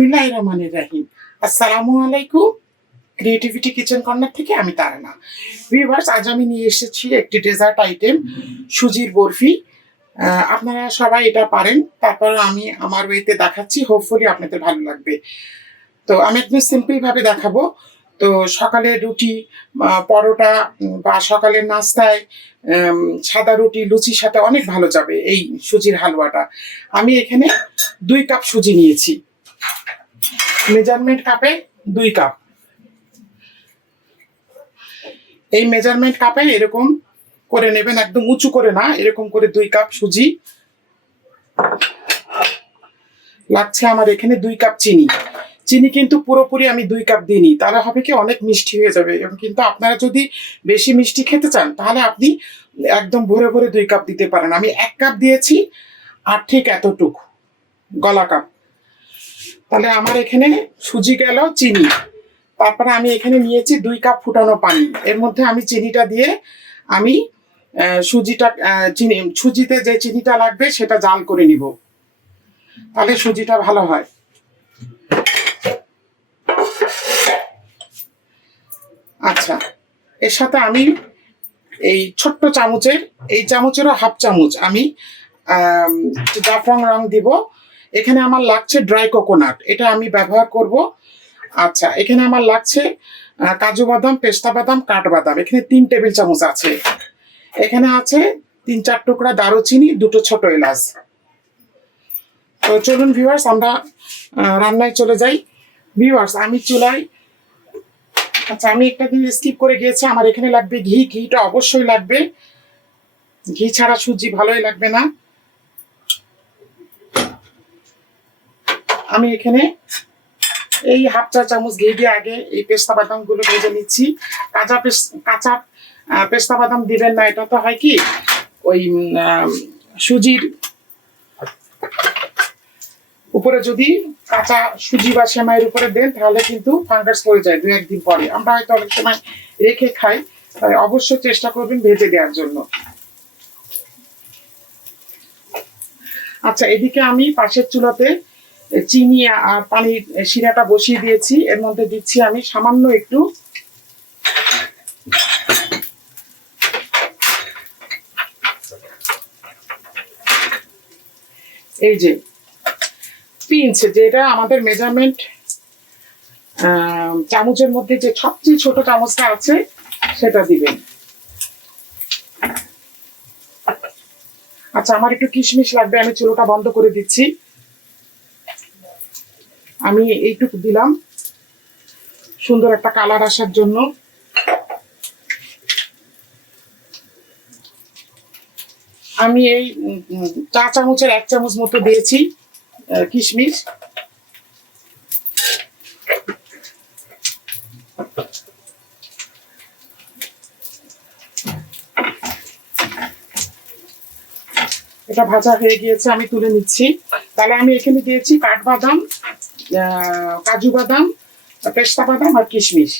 বিসমিল্লাহ রহমানির রাহিম। আসসালামু আলাইকুম। ক্রিয়েটিভিটি কিচেন কর্নার থেকে আমি তারানা। ভিউয়ার্স আজ আমি নিয়ে এসেছি একটি ডেজার্ট আইটেম সুজির বরফি। আপনারা সবাই এটা পারেন। তারপর আমি আমার ওয়েতে দেখাচ্ছি। হোপফুলি আপনাদের ভালো লাগবে। তো আমি একদম সিম্পল ভাবে দেখাবো। তো সকালে রুটি পরোটা বা সকালের নাস্তায় সাদা রুটি, লুচির সাথে অনেক ভালো যাবে এই সুজির হালুয়াটা। আমি এখানে দুই কাপ সুজি নিয়েছি। মেজারমেন্ট কাপে দুই কাপ। এই মেজারমেন্ট কাপে এরকম করে নেবেন, একদম উঁচু করে না, এরকম করে দুই কাপ সুজি। লাগছে আমার এখানে দুই কাপ চিনি। চিনি কিন্তু পুরোপুরি আমি দুই কাপ দিইনি, তাহলে হবে কি অনেক মিষ্টি হয়ে যাবে। এবং কিন্তু আপনারা যদি বেশি মিষ্টি খেতে চান, তাহলে আপনি একদম ভরে ভরে দুই কাপ দিতে পারেন। আমি এক কাপ দিয়েছি, আর ঠিক এতটুকু। গলা কাপ তাহলে আমার এখানে সুজি গেল চিনি। তারপরে আমি এখানে নিয়েছি দুই কাপ ফুটানো পানি। এর মধ্যে আমি চিনিটা দিয়ে আমি সুজিটা চিনি, সুজিতে যে চিনিটা লাগবে সেটা জাল করে নিব। তাহলে সুজিটা ভালো হয়। আচ্ছা এর সাথে আমি এই ছোট্ট চামচের, এই চামচেরও হাফ চামচ আমি জাফরং রং দিব। এখানে আমার লাগছে ড্রাই কোকোনাট এটা আমি ব্যবহার করব। আচ্ছা এখানে আমার লাগছে কাজু বাদাম, পেস্তা বাদাম কাঠবাদাম এখানে তিন টেবিল চামচ আছে। এখানে আছে তিন চার টুকরা দারুচিনি, দুটো ছোট এলাচ। তো চলুন ভিউয়ার্স আমরা রান্নায় চলে যাই। ভিউয়ার্স আমি চুলায় আচ্ছা আমি একটা দিন স্কিপ করে গিয়েছি, আমার এখানে লাগবে ঘি, ঘিটা অবশ্যই লাগবে। ঘি ছাড়া সুজি ভালোই লাগবে না। আমি এখানে এই হাফ চা চামচ ঘি দিয়ে আগে এই পেস্তা বাদামগুলো ভেজে নিচ্ছি। কাঁচা কাঁচা পেস্তা বাদাম দিবেন না, এটা তো হয় কি? ওই সুজির উপরে যদি কাঁচা সুজি বা সেমাইয়ের উপরে দেন, তাহলে কিন্তু ফাঙ্গাস পড়ে যায় দু একদিন পরে। আমরা হয়তো অনেক সময় রেখে খাই, তাই অবশ্যই চেষ্টা করবেন ভেজে দেওয়ার জন্য। আচ্ছা এদিকে আমি পাশের চুলাতে চিনি আর পানির শিরাটা বসিয়ে দিয়েছি। এর মধ্যে দিচ্ছি আমি সামান্য একটু এই যে পিঞ্চ যেটা আমাদের মেজারমেন্ট চামচের মধ্যে যে সবচেয়ে ছোট চামচটা আছে, সেটা দিবেন। আচ্ছা আমার একটু কিশমিশ লাগবে, আমি চুলোটা বন্ধ করে দিচ্ছি। আমি এইটুকু দিলাম। সুন্দর একটা কালার আসার জন্য। আমি এই চা চামচের এক চামচ মতো দিয়েছি কিশমিশ। এটা ভাজা হয়ে গিয়েছে, আমি তুলে নিচ্ছি। তাহলে আমি এখানে দিয়েছি কাঠবাদাম। কাজু বাদাম পেস্তা বাদাম আর কিশমিশ।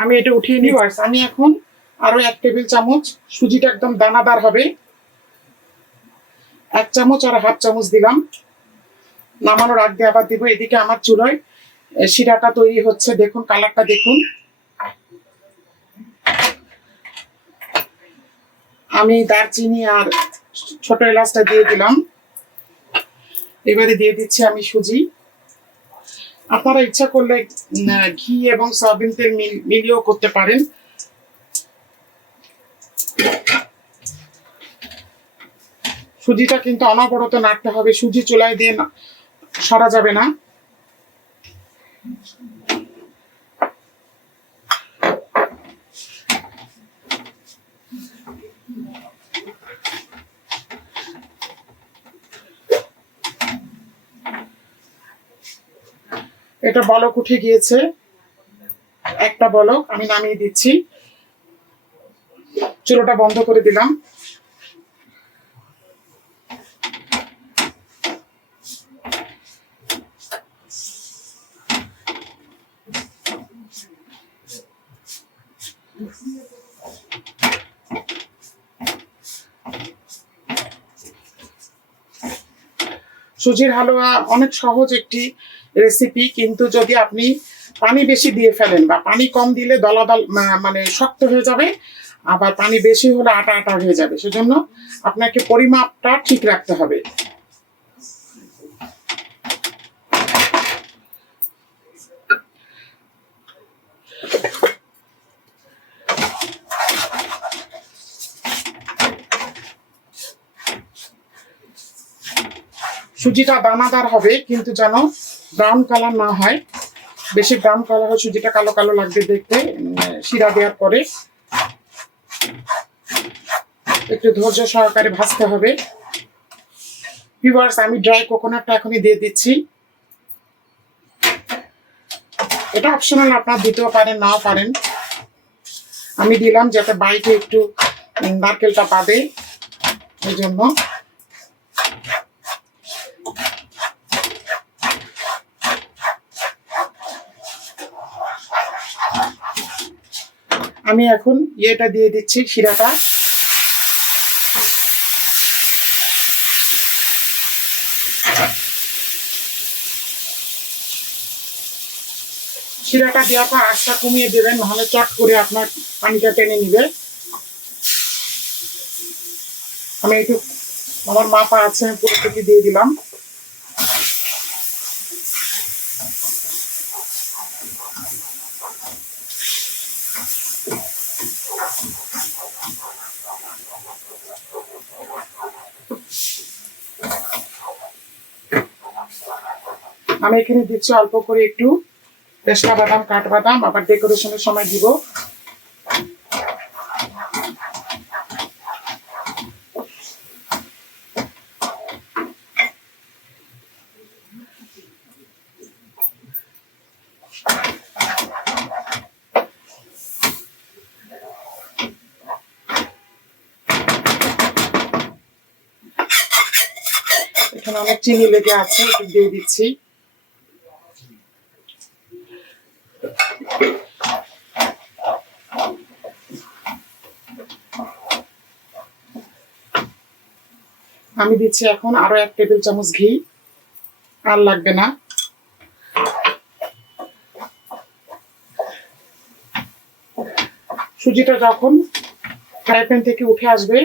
আমি এটা উঠিয়ে নিই বাস আমি এখন আরও এক টেবিল চামচ, সুজিটা একদম দানাদার হবে। এক চামচ আর হাফ চামচ দিলাম। নামানোর আগ আবার দিব এদিকে আমার চুলোয়। শিরাটা তৈরি হচ্ছে, দেখুন, কালারটা দেখুন। আমি দারচিনি আর ছোট এলাচটা দিয়ে দিলাম। এবারে দিয়ে দিচ্ছি আমি সুজি। আপনারা ইচ্ছা করলে ঘি এবং সয়াবিন তেল মিল- মিলিয়েও করতে পারেন। সুজিটা কিন্তু অনবরত নাড়তে হবে। সুজি চুলায় দিয়ে সরা যাবে না। এটা বলক উঠে গিয়েছে। একটা বলক, আমি নামিয়ে দিচ্ছি। চুলোটা বন্ধ করে দিলাম। সুজির হালুয়া অনেক সহজ একটি রেসিপি কিন্তু যদি আপনি পানি বেশি দিয়ে ফেলেন বা পানি কম দিলে দলাদল, মা- মানে শক্ত হয়ে যাবে, আবার পানি বেশি হলে আটা আটা হয়ে যাবে। সেজন্য আপনাকে পরিমাপটা ঠিক রাখতে হবে। সুজিটা দানাদার হবে, কিন্তু যেন ব্রাউন কালার না হয়। বেশি ব্রাউন কালার হয় সুজিটা কালো কালো লাগবে দেখতে শিরা দেওয়ার পরে। একটু ধৈর্য সহকারে ভাজতে হবে। ভিউয়ার্স আমি ড্রাই কোকোনাটটা এখনই দিয়ে দিচ্ছি। এটা অপশনাল আপনার দিতেও পারেন, নাও পারেন। আমি দিলাম যাতে বাইকে একটু নারকেলটা বাদে। এই জন্য। আমি এখন ইয়েটা দিয়ে দিচ্ছি শিরাটা। শিরাটা দেওয়ার পর আশটা কমিয়ে দেবেন, নাহলে চট করে আপনার পানিটা টেনে নিবে। আমি একটু আমার মাপা আছে পুরোটুকু দিয়ে দিলাম। আমি এখানে দিচ্ছি অল্প করে একটু পেস্তা বাদাম কাঠবাদাম আবার ডেকোরেশনের সময় দিব। এখানে অনেক চিনি লেগে আছে, একটু দিয়ে দিচ্ছি। আমি দিচ্ছি এখন আরও এক টেবিল চামচ ঘি। আর লাগবে না। সুজিটা যখন ফ্রাই প্যান থেকে উঠে আসবে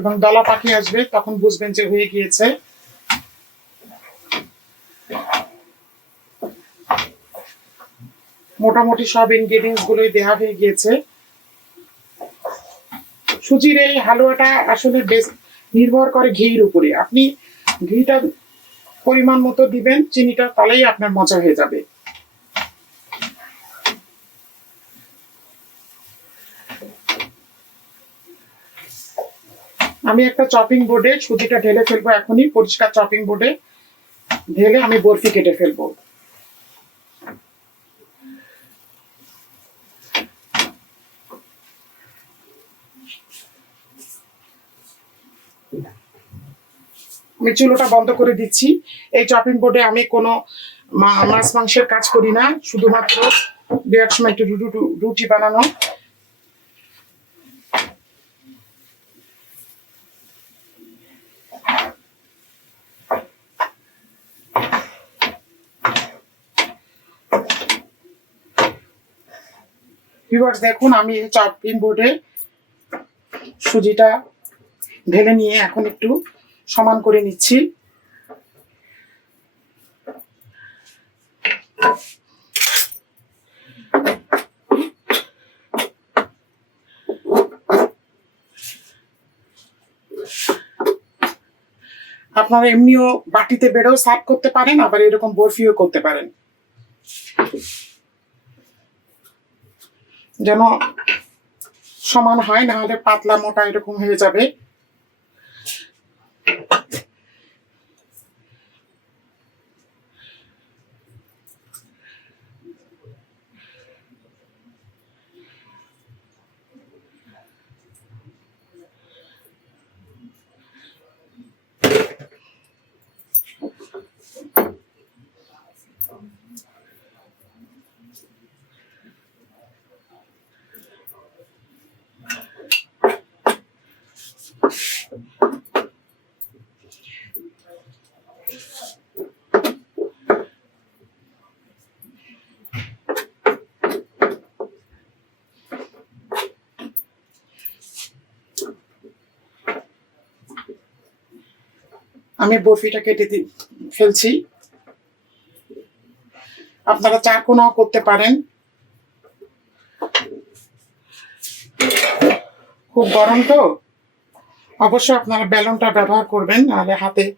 এবং দলা পাখি আসবে, তখন বুঝবেন যে হয়ে গিয়েছে। মোটামুটি সব ইনগ্রেডিয়েন্টস গুলোই দেওয়া হয়ে গিয়েছে। সুজির এই হালুয়াটা আসলে বেশ নির্ভর করে ঘির উপরে। আপনি ঘিটা পরিমাণ মতো দিবেন, চিনিটা তাহলেই আপনার মজা হয়ে যাবে। আমি একটা চপিং বোর্ডে সুজিটা ঢেলে ফেলব এখনই, পরিষ্কার চপিং বোর্ডে ঢেলে আমি বরফি কেটে ফেলব। আমি চুলোটা বন্ধ করে দিচ্ছি। এই চপিং বোর্ডে আমি কোনো মাছ, মাংসের কাজ করি না। শুধুমাত্র দু এক সময় একটু রুটি বানানো। দেখুন, আমি এই চপিং বোর্ডে সুজিটা ঢেলে নিয়ে এখন একটু সমান করে নিচ্ছি। আপনারা এমনিও বাটিতে বেড়েও সার্ভ করতে পারেন, আবার এরকম বরফিও করতে পারেন। যেন সমান হয়, না হলে পাতলা মোটা এরকম হয়ে যাবে। আমি বরফিটা কেটে দি- ফেলছি। আপনারা চার কোনাও করতে পারেন। খুব গরম তো। অবশ্যই আপনারা বেলুনটা ব্যবহার করবেন, নাহলে হাতে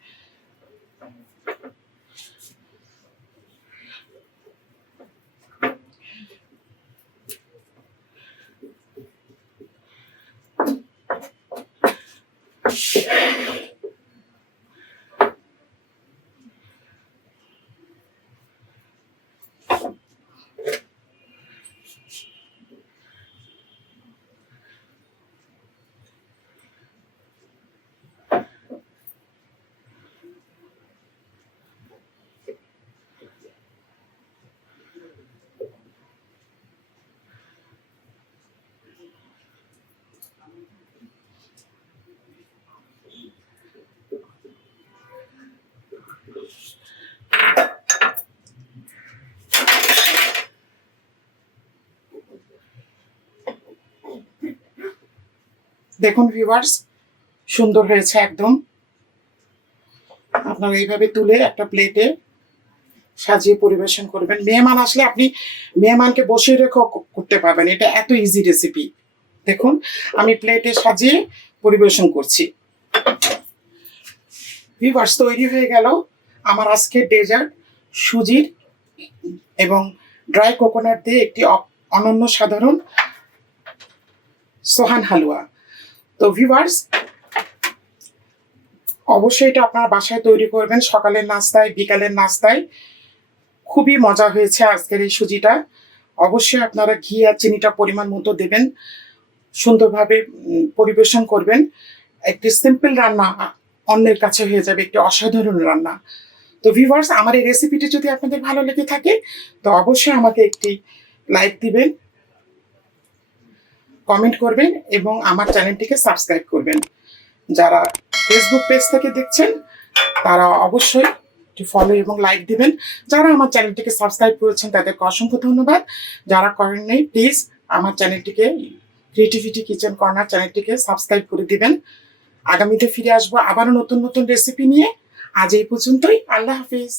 দেখুন ভিউয়ার্স সুন্দর হয়েছে একদম। আপনারা এইভাবে তুলে একটা প্লেটে সাজিয়ে পরিবেশন করবেন। মেহমান আসলে আপনি মেহমানকে বসিয়ে রেখেও করতে পারবেন। এটা এত ইজি রেসিপি দেখুন, আমি প্লেটে সাজিয়ে পরিবেশন করছি। ভিউয়ার্স তৈরি হয়ে গেল আমার আজকের ডেজার্ট সুজির এবং ড্রাই কোকোনাট দিয়ে একটি অনন্য সাধারণ সোহান হালুয়া। তো ভিভার্স অবশ্যই এটা আপনার বাসায় তৈরি করবেন সকালের নাস্তায়, বিকালের নাস্তায়। খুবই মজা হয়েছে আজকের এই সুজিটা। অবশ্যই আপনারা ঘি আর চিনিটা পরিমাণ মতো দেবেন, সুন্দরভাবে পরিবেশন করবেন। একটি সিম্পল রান্না অন্যের কাছে হয়ে যাবে, একটি অসাধারণ রান্না। তো ভিভার্স আমার এই রেসিপিটি যদি আপনাদের ভালো লেগে থাকে, তো অবশ্যই আমাকে একটি লাইক দিবেন। কমেন্ট করবেন এবং আমার চ্যানেলটিকে সাবস্ক্রাইব করবেন। যারা ফেসবুক পেজ থেকে দেখছেন, তারা অবশ্যই ফলো এবং লাইক দিবেন। যারা আমার চ্যানেলটিকে সাবস্ক্রাইব করেছেন, তাদেরকে অসংখ্য ধন্যবাদ। যারা করেন নাই প্লিজ আমার চ্যানেলটিকে ক্রিয়েটিভিটি কিচেন কর্নার চ্যানেলটিকে সাবস্ক্রাইব করে দিবেন। আগামীতে ফিরে আসব আবারও নতুন নতুন রেসিপি নিয়ে। আজ এই পর্যন্তই। আল্লাহ হাফিজ।